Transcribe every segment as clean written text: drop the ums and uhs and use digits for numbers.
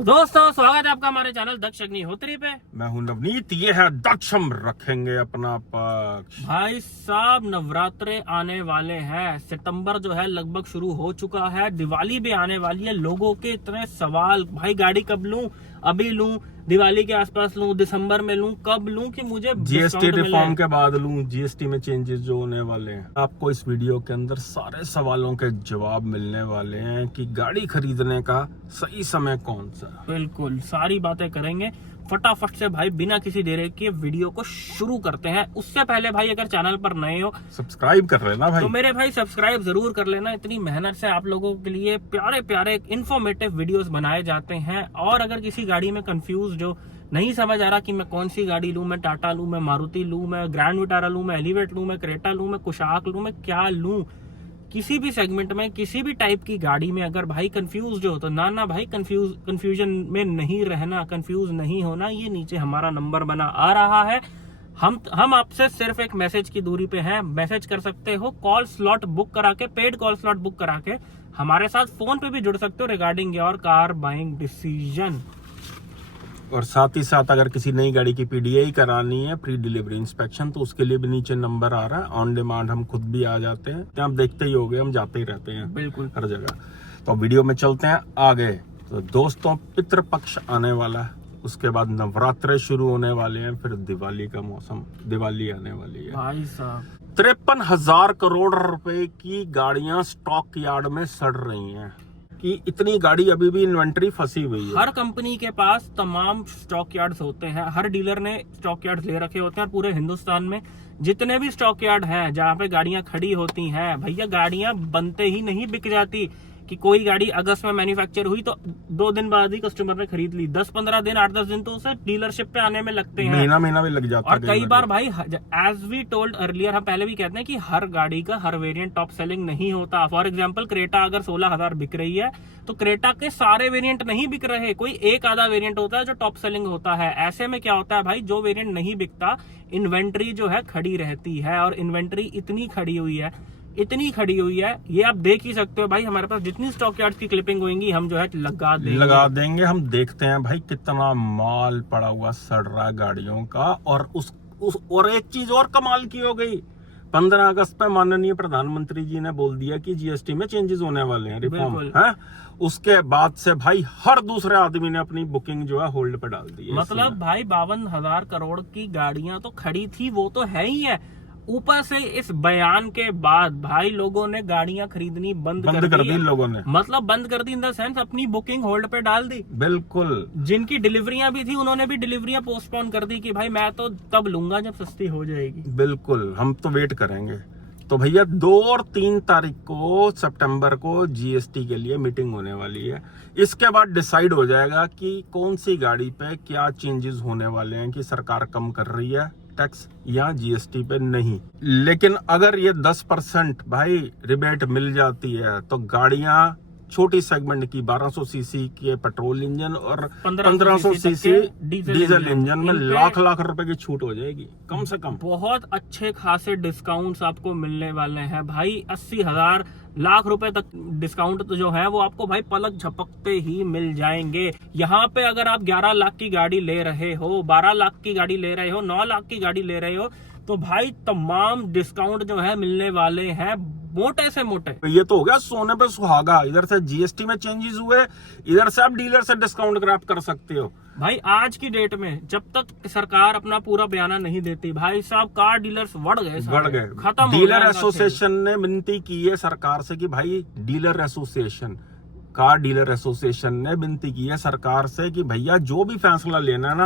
तो दोस्तों स्वागत है आपका हमारे चैनल दक्ष अग्निहोत्री पे। मैं हूं नवनीत, ये है दक्ष। हम रखेंगे अपना पक्ष। भाई साहब नवरात्रे आने वाले हैं, सितंबर जो है लगभग शुरू हो चुका है, दिवाली भी आने वाली है। लोगों के इतने सवाल, भाई गाड़ी कब लूं, अभी लूं, दिवाली के आसपास लूं, दिसंबर में लूं, कब लूं कि मुझे जीएसटी रिफॉर्म के बाद लूं, जीएसटी में चेंजेस जो होने वाले हैं। आपको इस वीडियो के अंदर सारे सवालों के जवाब मिलने वाले हैं कि गाड़ी खरीदने का सही समय कौन सा। बिल्कुल सारी बातें करेंगे फटाफट से भाई, बिना किसी देरी के वीडियो को शुरू करते हैं। उससे पहले भाई अगर चैनल पर नए हो सब्सक्राइब कर लेना भाई। तो मेरे भाई सब्सक्राइब जरूर कर लेना। इतनी मेहनत से आप लोगों के लिए प्यारे प्यारे इंफॉर्मेटिव वीडियोस बनाए जाते हैं। और अगर किसी गाड़ी में कंफ्यूज जो नहीं समझ आ रहा कि मैं कौन सी गाड़ी लूं, मैं टाटा लूं, मैं मारुति लूं, मैं ग्रैंड विटारा लूं, मैं एलिवेट लूं, मैं क्रेटा लूं, मैं कुशाक लूं, मैं क्या लूं, किसी भी सेगमेंट में किसी भी टाइप की गाड़ी में अगर भाई कंफ्यूज हो तो ना भाई कंफ्यूजन में नहीं रहना, कंफ्यूज नहीं होना। ये नीचे हमारा नंबर बना आ रहा है। हम आपसे सिर्फ एक मैसेज की दूरी पे हैं। मैसेज कर सकते हो, कॉल स्लॉट बुक करा के, पेड कॉल स्लॉट बुक करा के हमारे साथ फोन पे भी जुड़ सकते हो regarding your car buying decision. और साथ ही साथ अगर किसी नई गाड़ी की पीडीआई करानी है, प्री डिलीवरी इंस्पेक्शन, तो उसके लिए भी नीचे नंबर आ रहा है। ऑन डिमांड हम खुद भी आ जाते हैं, आप देखते ही होंगे, हम जाते ही रहते हैं बिल्कुल हर जगह। तो वीडियो में चलते हैं आगे। तो दोस्तों पितृपक्ष आने वाला है, उसके बाद नवरात्रे शुरू होने वाले हैं, फिर दिवाली का मौसम, दिवाली आने वाली है। भाई साहब 53,000 करोड़ रुपए की गाड़ियां स्टॉक यार्ड में सड़ रही हैं कि इतनी गाड़ी अभी भी इन्वेंट्री फंसी हुई है। हर कंपनी के पास तमाम स्टॉक यार्ड्स होते हैं, हर डीलर ने स्टॉक यार्ड्स ले रखे होते हैं। और पूरे हिंदुस्तान में जितने भी स्टॉक यार्ड हैं जहाँ पे गाड़ियां खड़ी होती हैं, भैया गाड़ियां बनते ही नहीं बिक जाती कि कोई गाड़ी अगस्त में मैन्युफैक्चर हुई तो 2 दिन बाद ही कस्टमर ने खरीद ली। 10-15 दिन, 8-10 दिन तो उसे डीलरशिप पे आने में लगते हैं, महीना भी लग जाता है। और कई बार भाई एज वी टोल्ड अर्लियर, हम पहले भी कहते हैं कि हर गाड़ी का हर वेरिएंट टॉप सेलिंग नहीं होता। फॉर एग्जांपल क्रेटा अगर 16,000 बिक रही है तो क्रेटा के सारे वेरिएंट नहीं बिक रहे, कोई एक आधा वेरिएंट होता है जो टॉप सेलिंग होता है। ऐसे में क्या होता है भाई, जो वेरिएंट नहीं बिकता, इन्वेंट्री जो है खड़ी रहती है। और इन्वेंट्री इतनी खड़ी हुई है, ये आप देख ही सकते हो भाई। हमारे पास जितनी स्टॉक यार्ड की क्लिपिंग होंगी हम जो है लगा देंगे। हम देखते हैं भाई कितना माल पड़ा हुआ सड़ रहा है गाड़ियों का। और और एक चीज और कमाल की हो गई, 15 अगस्त पे माननीय प्रधानमंत्री जी ने बोल दिया कि जीएसटी में चेंजेस होने वाले हैं, रिफॉर्म है। उसके बाद से भाई हर दूसरे आदमी ने अपनी बुकिंग जो है होल्ड पे डाल दी है। मतलब भाई 52,000 करोड़ की गाड़ियां तो खड़ी थी, वो तो है ही है। ऊपर से इस बयान के बाद भाई लोगों ने गाड़ियां खरीदनी बंद कर दी लोगों ने। मतलब बंद कर दी इन द सेंस अपनी बुकिंग होल्ड पे डाल दी। बिल्कुल। जिनकी डिलीवरियां भी थी उन्होंने भी डिलीवरियां पोस्टपोन कर दी कि भाई मैं तो तब लूंगा जब सस्ती हो जाएगी। बिल्कुल, हम तो वेट करेंगे। तो भैया 2 और 3 तारीख को सितंबर को जीएसटी के लिए मीटिंग होने वाली है। इसके बाद डिसाइड हो जाएगा कि कौन सी गाड़ी पे क्या चेंजेस होने वाले हैं, कि सरकार कम कर रही है टैक्स या जीएसटी पे नहीं। लेकिन अगर ये 10% भाई रिबेट मिल जाती है तो गाड़ियां छोटी सेगमेंट की 1200 सीसी के पेट्रोल इंजन और 1500 सीसी डीजल इंजन में लाख रुपए की छूट हो जाएगी कम से कम। बहुत अच्छे खासे डिस्काउंट्स आपको मिलने वाले हैं भाई। 80,000 लाख रुपए तक डिस्काउंट तो जो है वो आपको भाई पलक झपकते ही मिल जाएंगे। यहाँ पे अगर आप 11 लाख की गाड़ी ले रहे हो, 12 लाख की गाड़ी ले रहे हो, 9 लाख की गाड़ी ले रहे हो, तो भाई तमाम डिस्काउंट जो है मिलने वाले हैं, मोटे से मोटे। ये तो हो गया सोने पे सुहागा। इधर से जीएसटी में चेंजेस हुए, इधर से आप डीलर से डिस्काउंट ग्रैब कर सकते हो। भाई आज की डेट में जब तक सरकार अपना पूरा बयाना नहीं देती, भाई साहब कार डीलर्स बढ़ गए, खत्म। डीलर एसोसिएशन ने विनती की है सरकार से कि भाई dealer association, car dealer association ने विनती की है सरकार से कि भैया जो भी फैसला लेना है ना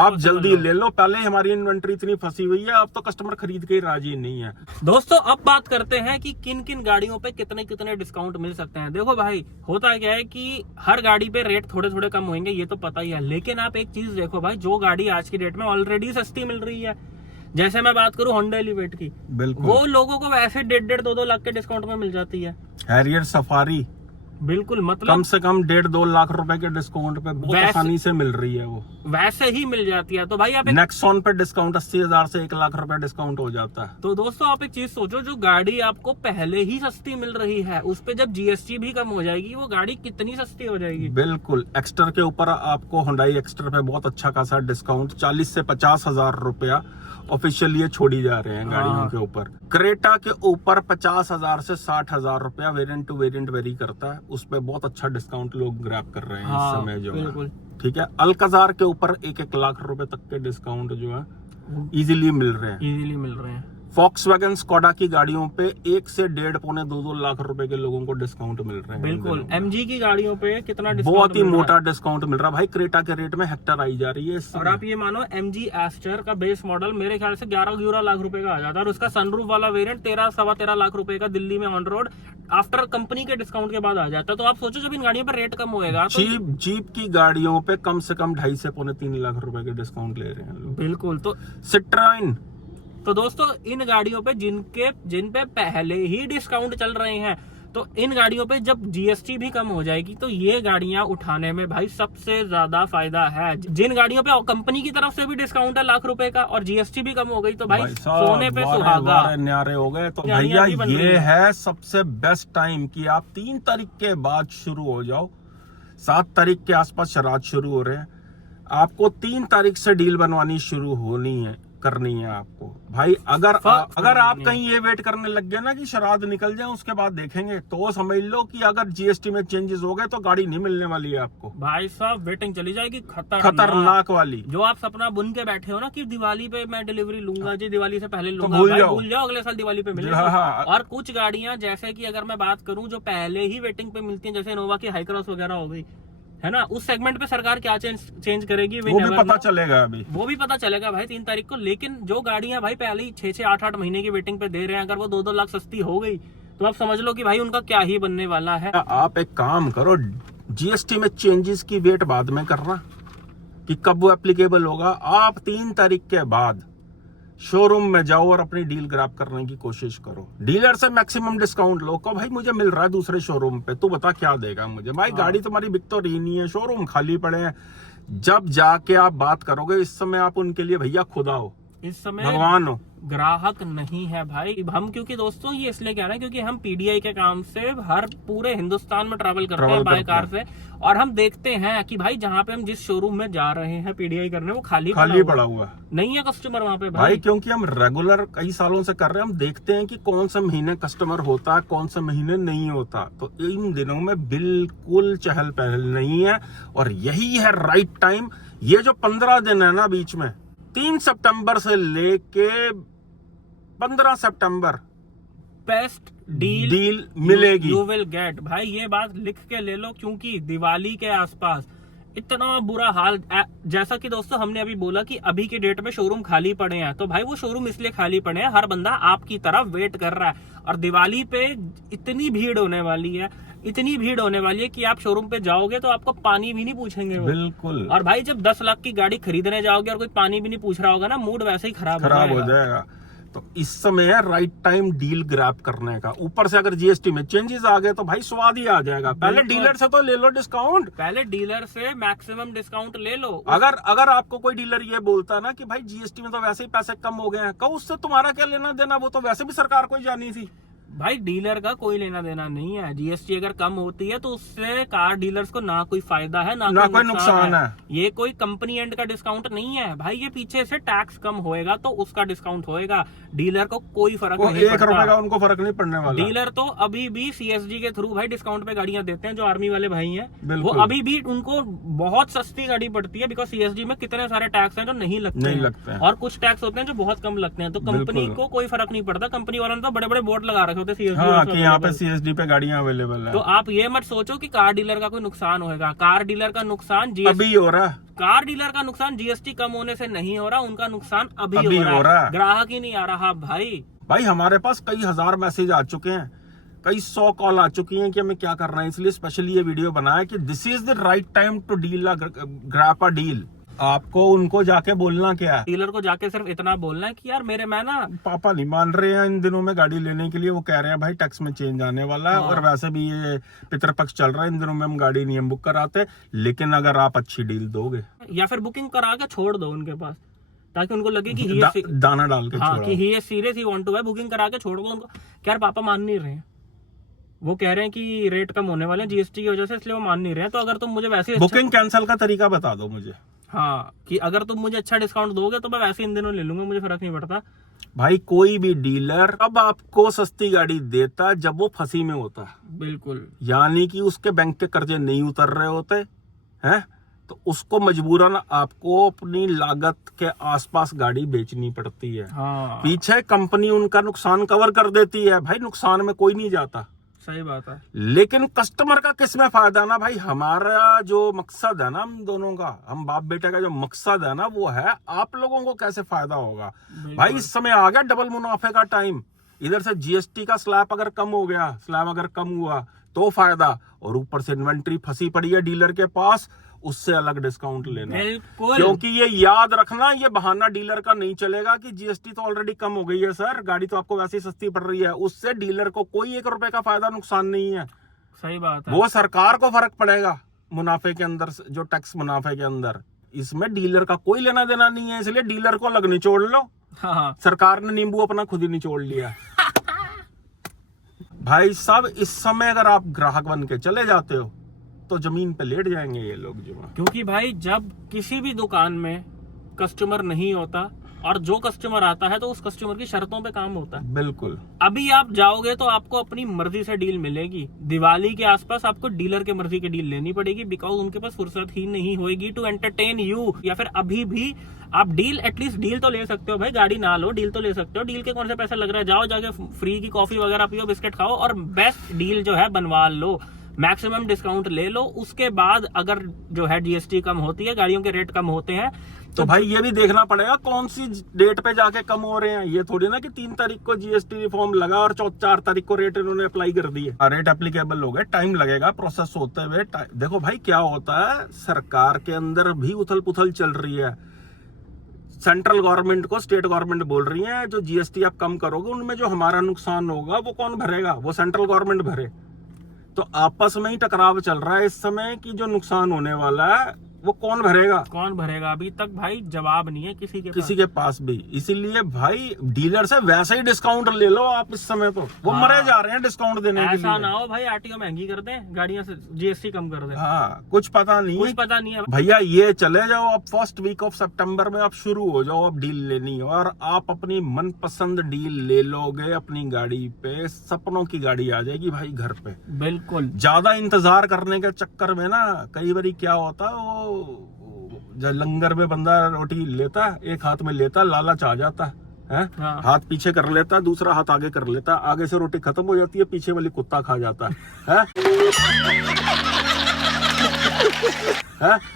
आप जल्दी ले लो। पहले हमारी इन्वेंट्री इतनी फंसी हुई है, अब तो कस्टमर खरीद के ही राजी नहीं है। दोस्तों अब बात करते हैं कि किन किन गाड़ियों पे कितने कितने डिस्काउंट मिल सकते हैं। देखो भाई होता क्या है कि हर गाड़ी पे रेट थोड़े थोड़े कम होंगे, ये तो पता ही है। लेकिन आप एक चीज देखो भाई, जो गाड़ी आज की डेट में ऑलरेडी सस्ती मिल रही है, जैसे मैं बात करूं होंडा एलिवेट की, बिल्कुल वो लोगों को वैसे 1.5-2 लाख के डिस्काउंट में मिल जाती है। हैरियर सफारी बिल्कुल, मतलब कम से कम 1.5-2 लाख रुपए के डिस्काउंट पे बहुत आसानी से मिल रही है वो, वैसे ही मिल जाती है। तो भाई आप नेक्सॉन पे डिस्काउंट 80,000 से 1 लाख रुपए डिस्काउंट हो जाता है। तो दोस्तों आप एक चीज सोचो, जो गाड़ी आपको पहले ही सस्ती मिल रही है उस पे जब जीएसटी भी कम हो जाएगी, वो गाड़ी कितनी सस्ती हो जाएगी। बिल्कुल, एक्स्टर के ऊपर आपको हुंडई एक्स्टर पे बहुत अच्छा खासा डिस्काउंट 40 से 50,000 रुपया ऑफिशियल ये छोड़ी जा रहे हैं गाड़ियों के ऊपर। क्रेटा के ऊपर 50,000 से 60,000 रुपया वेरिएंट टू वेरिएंट वेरी करता है, उस पे बहुत अच्छा डिस्काउंट लोग ग्रैब कर रहे हैं इस समय जो है। ठीक है, अल्काजार के ऊपर 1-1 लाख रुपए तक के डिस्काउंट जो है इजीली मिल रहे हैं। फॉक्सवैगन स्कोडा की गाड़ियों पे 1 से 1.5-2 लाख रुपए के लोगों को डिस्काउंट मिल रहे हैं। बिल्कुल, एमजी की गाड़ियों पे कितना डिस्काउंट, बहुत ही मोटा डिस्काउंट मिल रहा है भाई। क्रेटा के रेट में हेक्टर आई जा रही है और आप ये मानो एमजी एस्टर का बेस मॉडल मेरे ख्याल से 11 लाख रुपए का आ जाता है, और उसका सनरूफ वाला वेरिएंट 13-13.25 लाख रुपए का दिल्ली में ऑन रोड आफ्टर कंपनी के डिस्काउंट के बाद आ जाता है। तो आप सोचो जब इन गाड़ियों पर रेट कम होएगा तो जीप की गाड़ियों पे कम से कम 2.5 से 3 लाख रुपए के डिस्काउंट ले रहे हैं लोग। बिल्कुल। तो सिट्राइन, तो दोस्तों इन गाड़ियों पे जिन पे पहले ही डिस्काउंट चल रहे हैं, तो इन गाड़ियों पे जब जीएसटी भी कम हो जाएगी तो ये गाड़ियां उठाने में भाई सबसे ज्यादा फायदा है। जिन गाड़ियों पे कंपनी की तरफ से भी डिस्काउंट है लाख रुपए का और जीएसटी भी कम हो गई तो भाई सोने पे सुहागा, न्यारे हो गए। तो भैया ये है सबसे बेस्ट टाइम कि आप 3 तारीख के बाद शुरू हो जाओ। 7 तारीख के आसपास शराध शुरू हो रहे हैं, आपको 3 तारीख से डील बनवानी शुरू करनी है आपको भाई। अगर आप कहीं ये वेट करने लग गए ना कि शराध निकल जाए उसके बाद देखेंगे, तो समझ लो कि अगर जीएसटी में चेंजेस हो गए तो गाड़ी नहीं मिलने वाली है आपको भाई साहब। वेटिंग चली जाएगी खतरनाक वाली। जो आप सपना बुन के बैठे हो ना कि दिवाली पे मैं डिलीवरी लूंगा जी, दिवाली से पहले लूंगा, भूल जाओ अगले साल दिवाली पे मिलेगा। और कुछ गाड़ियां जैसे कि अगर मैं बात करूं जो पहले ही वेटिंग पे मिलती है, जैसे इनोवा की हाई क्रॉस वगैरह हो गई है ना, उस सेगमेंट पे सरकार क्या चेंज करेगी वो भी पता चलेगा अभी, वो भी पता चलेगा भाई 3 तारीख को। लेकिन जो गाड़ियां भाई पहले ही 6-6, 8-8 महीने की वेटिंग पे दे रहे हैं, अगर वो 2-2 लाख सस्ती हो गई तो आप समझ लो कि भाई उनका क्या ही बनने वाला है। आप एक काम करो, जीएसटी में चेंजेस की वेट बाद में करना कि कब वो एप्लीकेबल होगा। आप 3 तारीख के बाद शोरूम में जाओ और अपनी डील ग्रैब करने की कोशिश करो। डीलर से मैक्सिमम डिस्काउंट लो, को भाई मुझे मिल रहा है दूसरे शोरूम पे, तू बता क्या देगा मुझे। भाई गाड़ी तुम्हारी बिक तो रही नहीं है, शोरूम खाली पड़े हैं। जब जाके आप बात करोगे, इस समय आप उनके लिए भैया खुदा हो, इस समय भगवान हो, ग्राहक नहीं है भाई हम। क्योंकि दोस्तों ये इसलिए कह रहे हैं क्योंकि हम पीडीआई के काम से हर पूरे हिंदुस्तान में ट्रैवल करते हैं बाय कार से, और हम देखते हैं कि भाई जहाँ पे हम जिस शोरूम में जा रहे हैं पीडीआई करने, वो खाली पड़ा हुआ नहीं है कस्टमर वहाँ पे भाई। क्योंकि हम रेगुलर कई सालों से कर रहे हैं, हम देखते हैं कि कौन से महीने कस्टमर होता है, कौन से महीने नहीं होता। तो इन दिनों में बिल्कुल चहल पहल नहीं है, और यही है राइट टाइम। ये जो 15 दिन है ना बीच में, 3 सितंबर से लेके 15 सितंबर बेस्ट डील मिलेगी, यू विल गेट। भाई ये बात लिख के ले लो, क्योंकि दिवाली के आसपास इतना बुरा हाल, जैसा कि दोस्तों हमने अभी बोला कि अभी के डेट में शोरूम खाली पड़े हैं, तो भाई वो शोरूम इसलिए खाली पड़े हैं, हर बंदा आपकी तरफ वेट कर रहा है। और दिवाली पे इतनी भीड़ होने वाली है कि आप शोरूम पे जाओगे तो आपको पानी भी नहीं पूछेंगे वो। बिल्कुल। और भाई जब 10 लाख की गाड़ी खरीदने जाओगे और कोई पानी भी नहीं पूछ रहा होगा ना, मूड वैसे ही खराब हो जाएगा। तो इस समय है राइट टाइम डील ग्रैब करने का। ऊपर से अगर जीएसटी में चेंजेस आ गए तो भाई स्वाद ही आ जाएगा। पहले डीलर से तो ले लो डिस्काउंट, पहले डीलर से मैक्सिमम डिस्काउंट ले लो। अगर आपको कोई डीलर ये बोलता ना कि भाई जीएसटी में तो वैसे ही पैसे कम हो गए हैं, कहो उससे तुम्हारा क्या लेना देना, वो तो वैसे भी सरकार को ही जानी थी। भाई डीलर का कोई लेना देना नहीं है। जीएसटी अगर कम होती है तो उससे कार डीलर्स को ना कोई फायदा है ना कोई नुकसान है। ये कोई कंपनी एंड का डिस्काउंट नहीं है भाई, ये पीछे से टैक्स कम होएगा तो उसका डिस्काउंट होएगा। डीलर को कोई फर्क नहीं पड़ता, 1 रुपए का उनको फर्क नहीं पड़ने वाला। डीलर तो अभी भी सीएसडी के थ्रू भाई डिस्काउंट पे गाड़ियां देते हैं। जो आर्मी वाले भाई हैं वो अभी भी उनको बहुत सस्ती गाड़ी पड़ती है, बिकॉज सीएसडी में कितने सारे टैक्स हैं जो नहीं लगते हैं, और कुछ टैक्स होते हैं जो बहुत कम लगते हैं। तो कंपनी को कोई फर्क नहीं पड़ता। कंपनी वालों ने तो बड़े बड़े बोर्ड लगा रखे होते सीएसडी, यहाँ पे सीएसडी पे गाड़ियां अवेलेबल है। तो आप ये मत सोचो कि कार डीलर का कोई नुकसान होगा। कार डीलर का नुकसान अभी हो रहा है। कार डीलर का नुकसान जीएसटी कम होने से नहीं हो रहा, उनका नुकसान अभी हो रहा है। ग्राहक ही नहीं आ रहा भाई हमारे पास कई हजार मैसेज आ चुके हैं, कई 100 कॉल आ चुकी हैं कि हमें क्या करना है। इसलिए स्पेशली ये वीडियो बनाया कि this is the right time to deal grab a deal. आपको उनको जाके बोलना क्या है? डीलर को जाके सिर्फ इतना बोलना है कि यार मैं ना पापा नहीं मान रहे हैं इन दिनों में गाड़ी लेने के लिए, वो कह रहे हैं भाई टैक्स में चेंज आने वाला है, और वैसे भी ये पितृपक्ष चल रहा है, इन दिनों में हम गाड़ी नहीं हम बुक कराते, लेकिन अगर आप अच्छी डील दोगे या फिर बुकिंग करा के छोड़ दो उनके पास, ताकि उनको लगे कि दाना डाल के हाँ कि he is serious, he want to buy, booking करा के छोड़ दो उनको। यार पापा मान नहीं रहे हैं, वो कह रहे हैं कि रेट कम होने वाले हैं जीएसटी की वजह से, इसलिए वो मान नहीं रहे हैं। तो अगर तुम मुझे वैसे बुकिंग कैंसिल का तरीका बता दो मुझे। हाँ कि अगर तुम मुझे अच्छा डिस्काउंट दोगे तो मैं वैसे इन दिनों ले लूंगा, मुझे फर्क नहीं पड़ता। भाई कोई भी डीलर अब आपको सस्ती गाड़ी देता जब वो फंसी में होता है, बिल्कुल, यानी कि उसके बैंक के कर्जे नहीं उतर रहे होते हैं, तो उसको मजबूरन आपको अपनी लागत के आसपास गाड़ी बेचनी पड़ती है। हाँ पीछे कंपनी उनका नुकसान कवर कर देती है, भाई नुकसान में कोई नहीं जाता। सही बात है। लेकिन कस्टमर का किसमें फायदा ना भाई, हमारा जो मकसद है ना, हम दोनों का, हम बाप बेटे का जो मकसद है ना, वो है आप लोगों को कैसे फायदा होगा। भाई इस समय आ गया डबल मुनाफे का टाइम, इधर से जीएसटी का स्लैब अगर कम हो गया, स्लैब अगर कम हुआ तो फायदा, और ऊपर से इन्वेंट्री फंसी पड़ी है डीलर के पास, उससे अलग डिस्काउंट लेना। क्योंकि ये याद रखना, ये बहाना डीलर का नहीं चलेगा कि जीएसटी तो ऑलरेडी कम हो गई है सर, गाड़ी तो आपको वैसे ही सस्ती पड़ रही है, उससे डीलर को कोई 1 रुपए का फायदा नुकसान नहीं है। सही बात है। वो सरकार को फर्क पड़ेगा मुनाफे के अंदर, जो टैक्स मुनाफे के अंदर, इसमें डीलर का कोई लेना देना नहीं है, इसलिए डीलर को अलग निचोड़ लो। हाँ। सरकार ने नींबू अपना खुद ही निचोड़ लिया। भाई साहब इस समय अगर आप ग्राहक बन के चले जाते हो तो जमीन पे लेट जाएंगे ये लोग जो। क्योंकि भाई जब किसी भी दुकान में कस्टमर नहीं होता और जो कस्टमर आता है तो उस कस्टमर की शर्तों पे काम होता है। बिल्कुल। अभी आप जाओगे तो आपको अपनी मर्जी से डील मिलेगी, दिवाली के आसपास आपको डीलर के मर्जी की डील लेनी पड़ेगी, बिकॉज उनके पास फुर्सत ही नहीं होगी टू एंटरटेन यू। या फिर अभी भी आप डील, एटलीस्ट डील तो ले सकते हो भाई, गाड़ी ना लो डील तो ले सकते हो। डील के कौन से पैसे लग रहे हैं, जाओ जाके फ्री की कॉफी वगैरह पियो, बिस्किट खाओ और बेस्ट डील जो है बनवा लो, मैक्सिमम डिस्काउंट ले लो। उसके बाद अगर जो है जीएसटी कम होती है, गाड़ियों के रेट कम होते हैं, तो भाई ये भी देखना पड़ेगा कौन सी डेट पे जाके कम हो रहे हैं। ये थोड़ी ना कि 3 तारीख को जीएसटी रिफॉर्म लगा और 4 तारीख को रेट इन्होंने अप्लाई कर दिए, रेट एप्लीकेबल हो गए, टाइम लगेगा प्रोसेस होते हुए। देखो भाई क्या होता है, सरकार के अंदर भी उथल पुथल चल रही है। सेंट्रल गवर्नमेंट को स्टेट गवर्नमेंट बोल रही है जो जीएसटी आप कम करोगे उनमें जो हमारा नुकसान होगा वो कौन भरेगा, वो सेंट्रल गवर्नमेंट भरे। तो आपस में ही टकराव चल रहा है इस समय कि जो नुकसान होने वाला है वो कौन भरेगा, कौन भरेगा। अभी तक भाई जवाब नहीं है किसी के पास भी। इसीलिए भाई डीलर से वैसे ही डिस्काउंट ले लो आप इस समय, तो वो मरे जा रहे हैं डिस्काउंट देने के लिए। ऐसा ना हो भाई आरटीओ महंगी कर दें, गाड़ियां से जीएसटी कम कर दें। हाँ कुछ पता नहीं है भैया। ये चले जाओ अब फर्स्ट वीक ऑफ सितंबर में, आप शुरू हो जाओ अब डील लेनी, और आप अपनी मनपसंद डील ले लोगे अपनी गाड़ी पे, सपनों की गाड़ी आ जाएगी भाई घर पे। बिल्कुल। ज्यादा इंतजार करने के चक्कर में ना कई बार क्या होता है, वो लंगर में बंदा रोटी लेता, एक हाथ में लेता, लालच आ जाता है, हाँ। हाथ पीछे कर लेता, दूसरा हाथ आगे कर लेता, आगे से रोटी खत्म हो जाती है, पीछे वाली कुत्ता खा जाता है?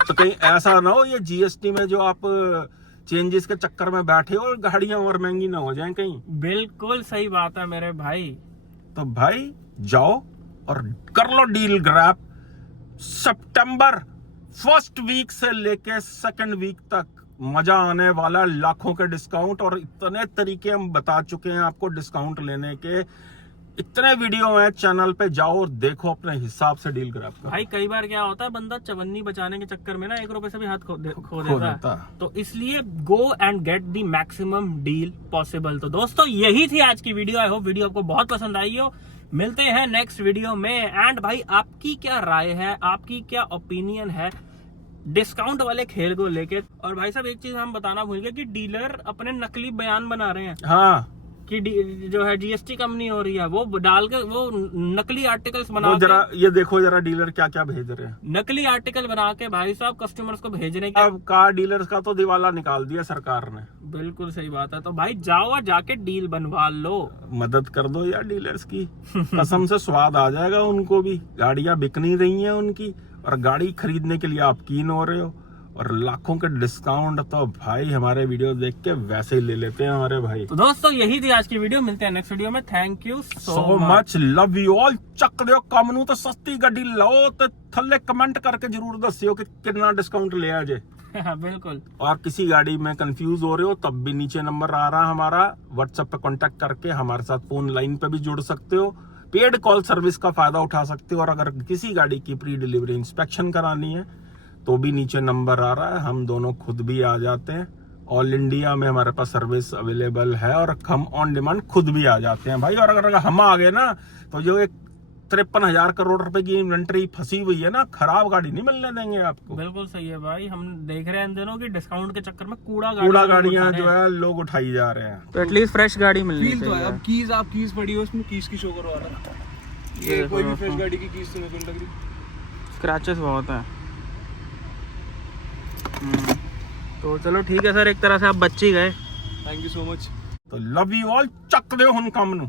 तो कहीं ऐसा ना हो ये जीएसटी में जो आप चेंजेस के चक्कर में बैठे हो और गाड़ियां और महंगी ना हो जाएं कहीं। बिल्कुल सही बात है मेरे भाई। तो भाई जाओ और कर लो डील ग्रैब। सितंबर फर्स्ट वीक से लेके सेकंड वीक तक मजा आने वाला, लाखों के डिस्काउंट, और इतने तरीके हम बता चुके हैं आपको डिस्काउंट लेने के, इतने वीडियो हैं चैनल पे, जाओ और देखो अपने हिसाब से डील ग्रैब करो। भाई कई बार क्या होता है, बंदा चवन्नी बचाने के चक्कर में ना 1 रुपए से भी हाथ खो देता है। तो इसलिए go and get the maximum deal possible. तो दोस्तों यही थी आज की वीडियो। आई होप वीडियो आपको बहुत पसंद आई हो। मिलते हैं नेक्स्ट वीडियो में। एंड भाई आपकी क्या राय है, आपकी क्या ओपिनियन है डिस्काउंट वाले खेल को लेके। और भाई साहब एक चीज हम बताना भूल गए कि डीलर अपने नकली बयान बना रहे हैं। हाँ कि जो है जीएसटी कम नहीं हो रही है, वो डाल के वो नकली आर्टिकल्स बना के, जरा ये देखो जरा डीलर क्या क्या भेज रहे हैं, नकली आर्टिकल बना के भाई साहब कस्टमर्स को भेजने के। अब कार डीलर्स का तो दिवाला निकाल दिया सरकार ने। बिल्कुल सही बात है। तो भाई जाओ और जाके डील बनवा लो, मदद कर दो यार डीलर्स की। कसम से स्वाद आ जाएगा उनको भी, गाड़ियां बिक नहीं रही हैं उनकी और गाड़ी खरीदने के लिए आप कीन हो रहे हो, और लाखों के डिस्काउंट तो भाई हमारे वीडियो देख के वैसे ही ले लेते हैं हमारे भाई। तो दोस्तों यही थी आज की वीडियो, मिलते हैं नेक्स्ट वीडियो में। Thank you so much, love you all. चक दियो कम नू तो सस्ती गड्डी लो, तो थल्ले कमेंट करके जरूर दसियो कि कितना डिस्काउंट लिया जे। बिल्कुल। और किसी गाड़ी में कंफ्यूज हो रहे हो तब भी नीचे नंबर आ रहा है हमारा, व्हाट्सएप पे कांटेक्ट करके हमारे साथ फोन लाइन पे भी जुड़ सकते हो, पेड कॉल सर्विस का फायदा उठा सकते हो। और अगर किसी गाड़ी की प्री डिलीवरी इंस्पेक्शन करानी है तो भी नीचे नंबर आ रहा है, हम दोनों खुद भी आ जाते हैं। ऑल इंडिया में हमारे पास सर्विस अवेलेबल है और हम ऑन डिमांड खुद भी आ जाते हैं भाई। और अगर हम आ गए ना तो जो एक 53,000 करोड़ रुपए की इन्वेंट्री फंसी हुई है ना, खराब गाड़ी नहीं मिलने देंगे आपको। बिल्कुल सही है भाई, हम देख रहे हैं इन दिनों की डिस्काउंट के चक्कर में कूड़ा गाड़ियां जो है लोग उठाई जा रहे हैं। तो एटलीस्ट फ्रेश गाड़ी मिलनी फील तो है। चाहिए। अब कीज आप कीज पड़ी हो उसमें, कीज की शो करवा रहा है। ये कोई भी फ्रेश गाड़ी की कीज तो नहीं लग रही, स्क्रैचेस बहुत है। तो चलो ठीक है सर, एक तरह से आप बच ही गए। Thank you so much. तो लव यू ऑल, चक दे हुन काम नू।